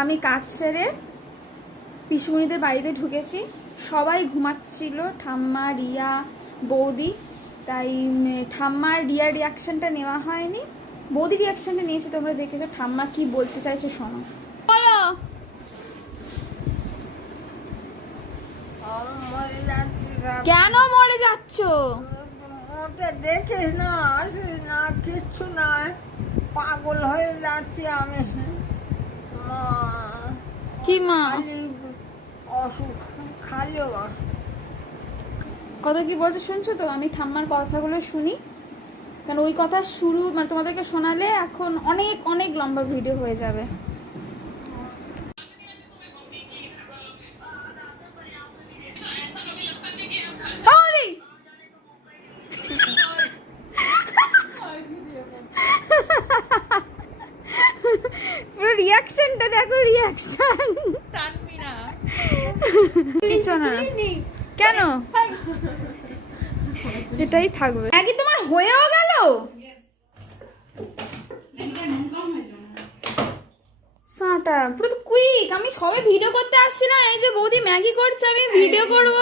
আমি কাজ সেরে পিসুমণিদের বাড়িতে ঢুকেছি। সবাই ঘুমাচ্ছিল, ঠাম্মা, রিয়া, বৌদি। তাই ঠাম্মার রিয়ার রিয়াকশনটা নেওয়া হয়নি, বৌদি রিয়াকশনটা নিয়েছে। তোমরা দেখেছো ঠাম্মা কি বলতে চাইছে, শোনো। বলো। কেন মরে যাচ্ছ? দেখিস না, আসিস না, কিচ্ছু নাই, পাগল হয়ে যাচ্ছি আমি। কি মা? অসুখ, খালি অসুখ। কথা কি বলছো শুনছো তো? আমি ঠাম্মার কথাগুলো শুনি, কারণ ওই কথা শুরু মানে তোমাদেরকে শোনালে এখন অনেক অনেক লম্বা ভিডিও হয়ে যাবে। পুরো রিয়াকশনটা দেখো, রিয়াকশন। টানবি না। কেন? এটাই থাকবে। আগে তোমার হয়েও গেল। সাটা পুরো কুইক। আমি সবে ভিডিও করতে আসছি না, এই যে বৌদি ম্যাগি করছে, আমি ভিডিও করব।